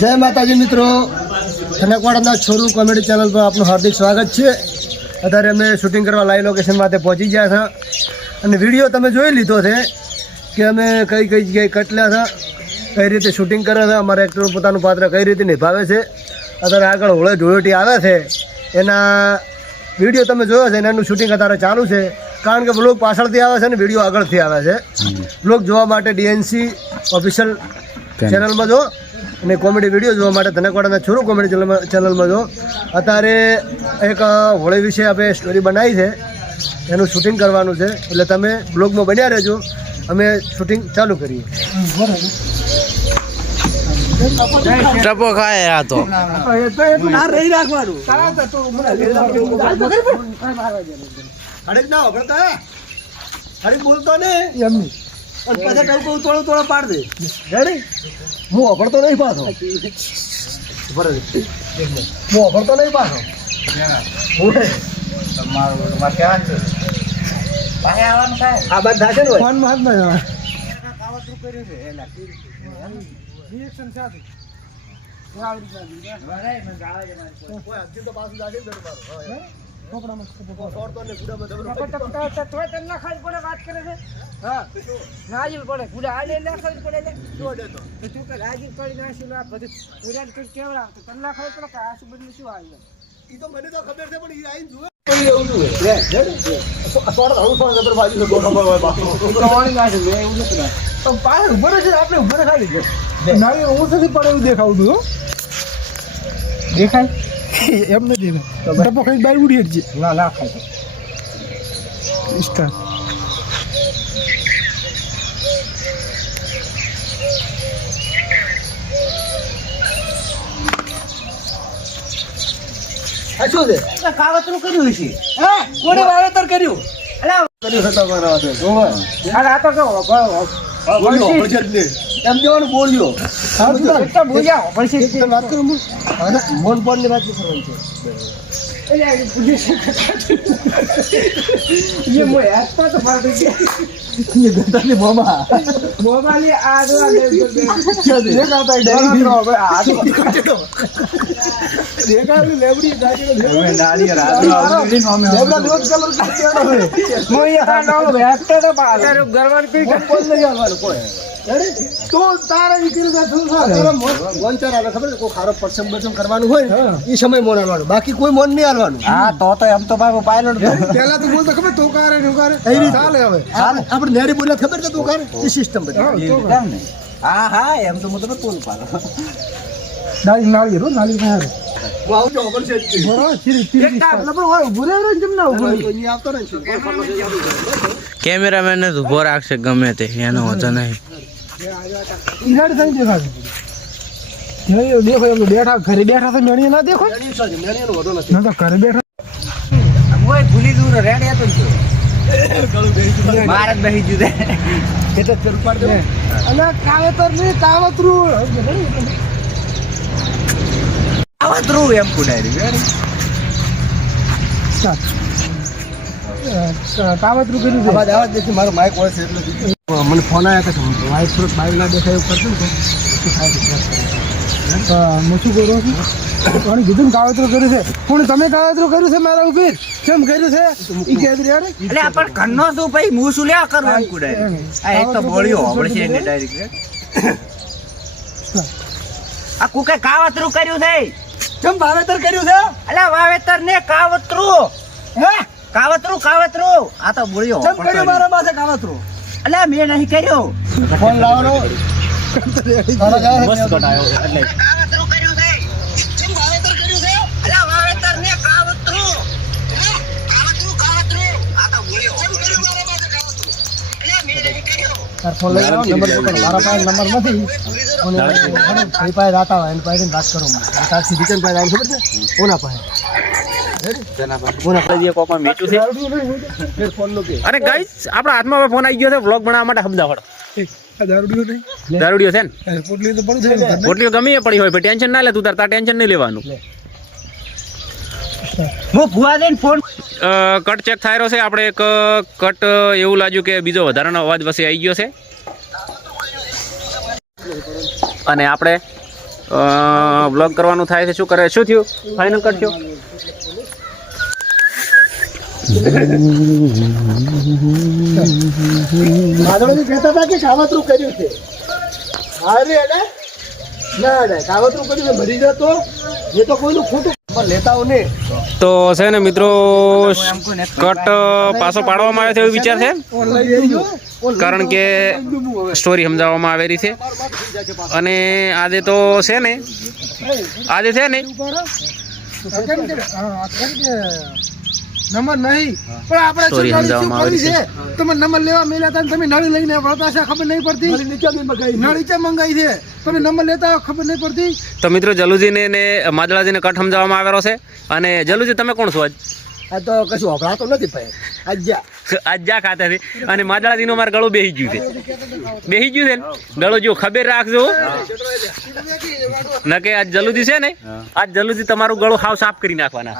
જય માતાજી મિત્રો, થનકવાડાના છોરું કોમેડી ચેનલ પર આપનું હાર્દિક સ્વાગત છે. અત્યારે અમે શૂટિંગ કરવા લાઈવ લોકેશન માટે પહોંચી ગયા હતા અને વિડીયો તમે જોઈ લીધો છે કે અમે કઈ કઈ જગ્યાએ કટલ્યા હતા, કઈ રીતે શૂટિંગ કરે છે, અમારા એક્ટર પોતાનું પાત્ર કઈ રીતે નિભાવે છે. અત્યારે આગળ હોળે ધોળેટી આવે છે એના વિડીયો તમે જોયો છે અને એનું શૂટિંગ અત્યારે ચાલુ છે. કારણ કે બ્લોગ પાછળથી આવે છે અને વિડીયો આગળથી આવે છે. બ્લોગ જોવા માટે ડીએનસી ઓફિશિયલ ચેનલમાં જો અને કોમેડી વિડીયો જોવા માટે ધનકવાડાના છોરું કોમેડી ચેનલમાં જો. અત્યારે એક હોળી વિશે આપણે સ્ટોરી બનાવી છે, એનું શૂટિંગ કરવાનું છે, એટલે તમે બ્લોગમાં બન્યા રહેજો. અમે શૂટિંગ ચાલુ કરીએ. ટપો ખાય આ તો બોલતો ને એમની પછી કઈ કહું થોડો પાડ દે. રેડી? હું અભડતો નહીં પાછો, હું અભડતો નહીં પાછો. આ બાદ થશે ને ફોન માં કાવતરું કર્યું છે રિએક્શન સાથે દેખાવું દેખાય એમ નથી ટપો ખાઈ બહાર ઉડી જ ના ખાય સ્ટાર. શું છે કાવતરું કર્યું છે? કોને વાવેતર કર્યું? એમ જવાનું બોલ્યો વાત કરું મોન પોન ની વાત કરવાની તો તારે ખારો પરસમ કરવાનું હોય એ સમય મોન હાલવાનું, બાકી કોઈ મોન નહીં હાલવાનું. હા તો એમ તો ભાઈ પાયલોટ પેલા તું બોલતો ખબર તો કારે ચાલે. હવે આપણે નેરી બોલ્યા ખબર છે તો કારે એ સિસ્ટમ બધી. હા હા એમ તો મતલબ તોલ પાડો નાળી નાળી રો નાળી ના કેમેરામેન ને ઉભો રાખશે ગમે તે, એનો વજન નહીં. બેઠા ઘરે બેઠા તો મેણી ના દેખો ના તો ઘરે બેઠા ભૂલી દૂર રેડી હતો મારે બેસી જુદે એટલે ફેરફાર દે અને કાવતર નહીં કાવતરું એમ પુડાય કાવતરું કર્યું છે. આવાજ દેખી મારો માઇક હોય છે એટલે મને ફોન આવ્યા કે વાઇફ થોડુંક બાઇક ના દેખાય એવું કરતું ને તો હું શું કરું છું કોને કીધું કાવતરું કર્યું છે? પણ તમે કાવતરું કર્યું છે મારા ઉપર કેમ કર્યું છે ઈ કે યાર એટલે આપણ કન્નો તો ભાઈ હું શું લ્યા કરું એમ પુડાય. આ એક તો બોળ્યો હોબળશે ને ડાયરેક્ટ આ કુકે કાવતરું કર્યું છે. કેમ વાવેતર કર્યું છે? અલા વાવેતર ને કાવતરું. હે કાવતરું આ તો બોળ્યો કેમ કર્યું મારા પાસે કાવતરું? અલા મેં નહીં કર્યો. ફોન લાવવાનો મસ્ત કટાયો એટલે કાવતરું કર્યું છે. કેમ વાવેતર કર્યું છે? અલા વાવેતર ને કાવતરું. કાવતરું આ તો બોળ્યો કેમ કર્યું મારા પાસે કાવતરું? અલા મેં નહીં કર્યો. તાર ફોન લઈ આવો નંબર પોતાનો મારા પાસે નંબર નથી અને ભાઈ પાસે જાતા હોય એની પાસે વાત કરો તાર સીધી કેમ પાસે ખબર છે કોના પાસે અરે ગાઈસ આપણા હાથમાં ફોન આવી ગયો છે વ્લોગ બનાવવા માટે સમજાવડો. દારૂડિયો છે ને પોટલીઓ ગમે એ પડી હોય ટેન્શન ના લે તું તાર ટેન્શન નહીં લેવાનું. હું ભુવા દઈને ફોન કટ ચેક થાય રહ્યો છે. આપણે એક કટ એવું લાગ્યું કે બીજો વધારાનો અવાજ વસે આવી ગયો છે અને આપણે બ્લોગ કરવાનું થાય છે. શું કરે, શું થયું, ફાઇનલ કરશો? માધવજી કહેતા હતા કે કાવતરું કર્યું છે. અરે અરે ના કાવતરું કર્યું છે, ભરી જતો એ તો કોઈનું ખોટું પણ લેતા હો નહીં. તો છે ને મિત્રો, કટ પાછો પાડવામાં આવે છે એવું વિચાર છે, કારણ કે સ્ટોરી સમજાવવામાં આવેલી છે. અને આજે તો છે ને, આજે છે ને નંબર નહીં પણ આપણે સ્ટોરી સમજાવવામાં આવેલી છે. તમે નંબર લેવા મેલ્યા હતા, તમે નળી લઈને વળતા છે, ખબર નહીં પડતી. નળી ચા મંગાઈ છે, તમે નંબર લેતા ખબર નહીં પડતી. તો મિત્રો જલુજીને ને માદળાજીને કટ સમજાવવામાં આવેલો છે. અને જલુજી તમે કોણ છો આજ? આ તો કશું અભડાતો નથી ભાઈ. આજ જા ખાતા છે. અને માદળાજીનું મારે ગળું બેસી ગયું છે, બેસી ગયું છે ને ગળું, જો ખબર રાખજો ન કે આજ જલુજી છે ને, આજ જલુજી તમારું ગળું હાવ સાફ કરી નાખવાના.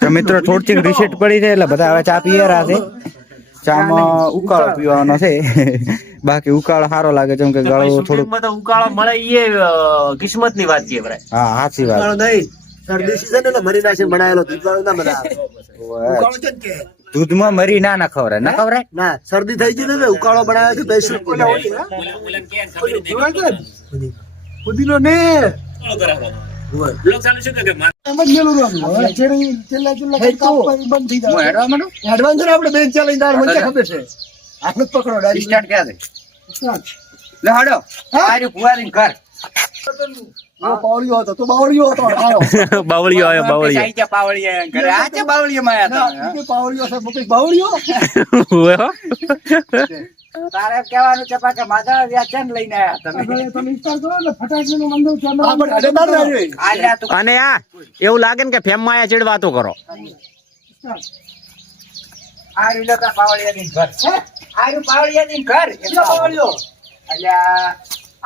તો મિત્રો થોડીક રિસેટ પડી છે એટલે બધા હવે ચા પીએ રહ્યા છે. ચામાં ઉકાળો પીવાનો છે, બાકી ઉકાળો સારો લાગે છે, કે ગળો થોડું ઉકાળો મળે એ કિસ્મત ની વાત છે. હા સાચી વાત. નહીં શરદી સીઝન એટલે મરી નાખીને બનાવેલો દૂધવાળો ના બનાવે. ઉકાળો છે ને કે દૂધમાં મરી ના ખવરાય, ના ખવરાય. ના શરદી થઈ ગઈ ને ઉકાળો બનાવ્યો છે પૈસા પુદીનો ને આપણે બેન ચાલી મને ખબર છે. આપણે પકડો સ્ટાર્ટ ક્યાં છે? લે હાડો આરે ફુવારીન ઘર. પાવળિયો હતો તો બાવળિયો હતો. બાવળિયો આવ્યો, બાવળિયો. આઈ જા પાવળિયા ઘરે. આ છે પાવળિયા માં આયા તમે. પાવળિયો છે મકઈ બાવળિયો. તારે કહેવાનું છે કે માધા વ્યાખ્યાન લઈને આયા તમે. તમે વિચાર કરો ને ફટાકડીનો મંદો ચાલો. અને આ એવું લાગે ને કે ફેમમાં આયા ચીડ વાતો કરો. આ રીલો તા પાવળિયાની ઘર. આ રીલો પાવળિયાની ઘર. એટલો પાવળિયો. અલ્યા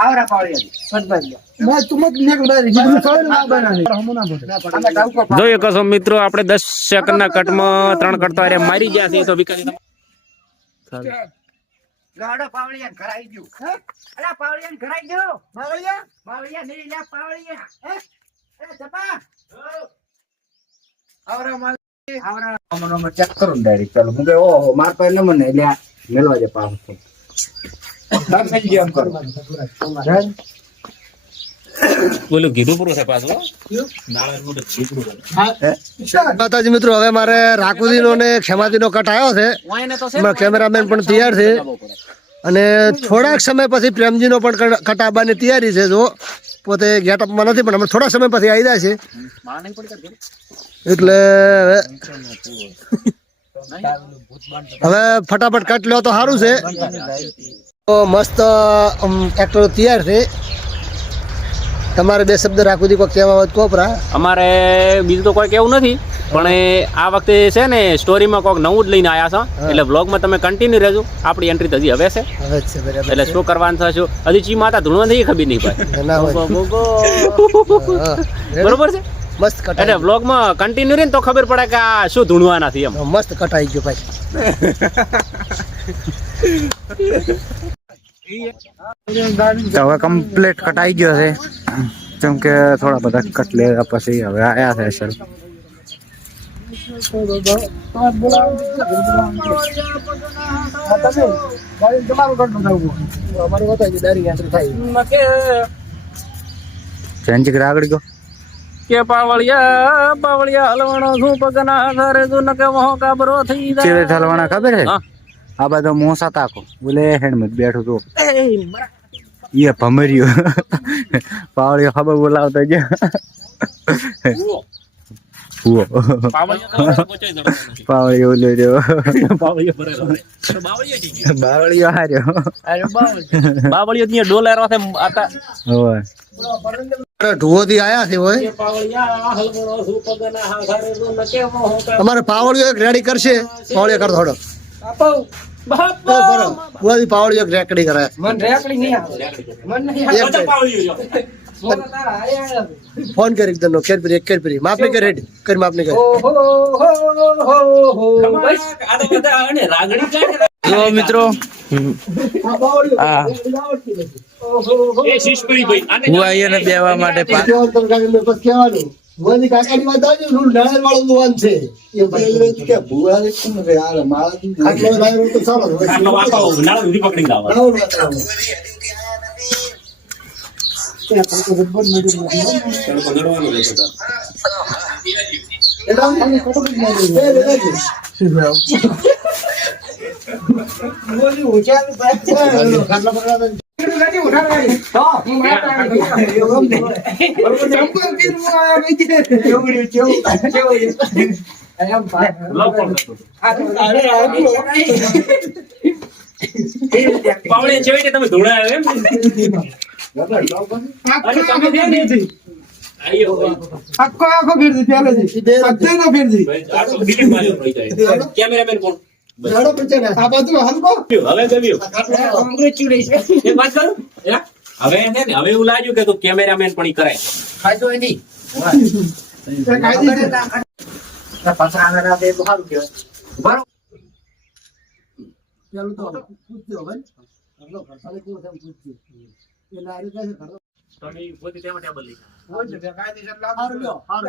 આવરા પાવળિયાની. મેં તુમ જ લેક બારી જીતું સોય ના બનાવી હમણા બોલે. અમે ટાઉકો જોઈએ કશો મિત્રો, આપણે 10 સેકન્ડના કટમાં 3 કટ તો અરે મારી ગયા છે. તો વિકાસ ગાડો પાવળિયા ઘર આવી ગયું. અલા પાવળિયા ઘર આવી ગયું. પાવળિયા નહીં લે પાવળિયા. એ જપા આવરા માલ આવરા મનો ચેક કરું ડાયરેક્ટ. ચાલો હું કે ઓહો માર પાસે ન મને લે મેલવા દે પાવ તો દામ થઈ ગયો એમ કરો. બોલું કીધું પૂરું છે પાછું. માતાજી મિત્રો, હવે મારે રાખુદીનો ને ખેમાદીનો કટ આવ્યો છે. મારા કેમેરામેન પણ તૈયાર છે અને થોડાક સમય પછી પ્રેમજીનો પણ કટ આવવાની તૈયારી છે. જો પોતે ગેટઅપમાં નથી પણ અમે થોડા સમય પછી આવી જાય છે એટલે હવે ફટાફટ કટ લો તો સારું છે. તો મસ્ત એક્ટર તૈયાર છે. તમારે બે શબ્દ રાખુદી કોઈ કહેવા હોય કોપરા. અમારે બીજું તો કોઈ કેવું નથી, પણ આ વખતે છે ને સ્ટોરીમાં કોઈક નવું જ લઈને આવ્યા છો, એટલે બ્લોગમાં તમે કન્ટિન્યુ રહેજો. આપણી એન્ટ્રી તો હજી હવે છે, હવે છે બરાબર. એટલે શું કરવાનું થશે હજી ચી માતા ધૂણવા નથી ખબર નહીં ભાઈ. ના હોય. બરોબર છે, મસ્ત કટ એટલે બ્લોગમાં કન્ટિન્યુ રહે તો ખબર પડે કે આ શું ધૂણવા નથી એમ. મસ્ત કટાઈ ગયો ભાઈ. તો હવે કમ્પ્લીટ કટાઈ ગયો છે, જેમ કે થોડા બધા કટ લે પછી હવે આયા છે સર. આગળ ગયો કે પાવળિયા પાવળિયા હલવાણો શું પગના આધારે જો નકે વહો કાબરો થઈ જાય. ચેડે થલવાના ખબર છે? હા. આ બધો મોસા તાકો બોલે હેડમત બેઠું તો ये भमरियो पावड़ियो खबर बोलावता जे वो पावड़ियो ले जो बावड़ियो हार्यो બાવળિયો ત્યાં ડોલર સાથે આતા ઓય ઢુવો થી આયા છે હોય. તમારે પાવળિયો એક રેડી કરશે. પાવળિયો કર થોડો પાવળિયો એક રેકડી કરે. मन रेकड़ी नहीं आ मन नहीं ફોન કરી એકદમ કેર પરી એક કેર પરી માપને કે રેડ કરી માપને કે જો મિત્રો હા હું અહીંયા બેવા માટે બસ કહેવાનું ભુવાજી કાકાની વાત આવજો નાળિયેર વાળું દુવાન છે એ ભાઈ કે ભુવાજી કોણ રે આ મારા ખાટલો લાવ્યો તો ચાલો આટલો વાકો નાળો ઉડી પકડી લાવો પાવડે છે કે તમે ધોળાયો એમ અને તમે દે ને આયો આખો ફેરજી પહેલેથી બધેનો ફેરજી આ તો ડિલીટ માર્યો પડી જાય કેમેરામેન કોણ જાડો પડશે ને આ બાજુ હલકો હવે ગમ્યું એક વાત કરું હવે છે ને હવે એવું લાગ્યું કે તું કેમેરામેન પણ ઈ કરાય ચાલો તો પૂછજો ભાઈ આટલો ખર્ચાને કેવો છે પૂછજો એટલે આ રીતે છે ખર્ચો તમે પોતે તેમાં ટેબલ લઈ હારું લ્યો હારું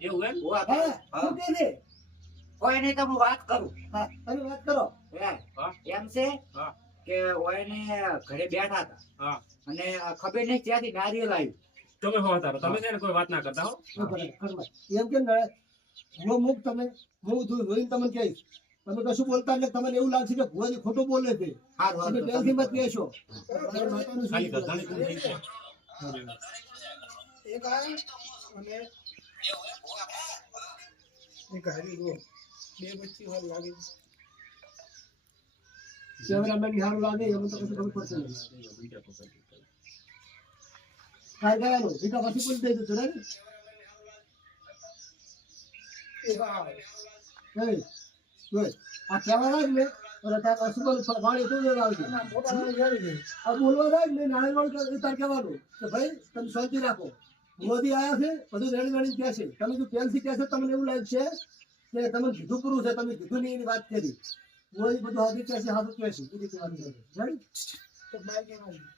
એવું એમ શું કહે છે કોઈ નહીં તો હું વાત કરું હા તમે વાત કરો એમ છે હા. કે ઓયને ઘરે બેઠા હતા હા અને ખબર નહીં ક્યાંથી નારિયેલ આવ્યું તમે હો તારો તમે છે ને કોઈ વાત ના કરતા હો એમ કે ને હું મુક તમે હું જોઈને તમને કહીશ તમે કશું બોલતા એટલે તમને એવું લાગશે કે ભુવાજી ખોટું બોલે છે તમે પહેલથી મત કહેશો માતાનું ખાલી શું ગધાણી કોણ થઈ છે એક આ અને એક હારી રો બે વચ્ચે વાર લાગે કેમેરામેન સારું લાગે એમ તો કશું ખબર પડશે નહીં કાંઈ ગયાનું બીટા પછી બોલી દઈ દીધું ને એક આ એ જોઈ આ કહેવા રાખ ને અને તાર કશું બોલું પાણી તો લેવા આવજો મોટા જાણી ગઈ આ બોલવા રાખ ને નાળિયેર તાર કહેવાનું કે ભાઈ તમે શાંતિ રાખો મોદી આયા છે બધું રેડી રેડી કહે છે તમે જો પહેલથી કહે છે તમને એવું લાગે છે કે તમે કીધું પૂરું છે તમે કીધું નહીં એની વાત કરી મોદી બધું હાથી કહે છે હાથું કહે છે બીજી વાત કરે રેડી તો બાઈક એમાં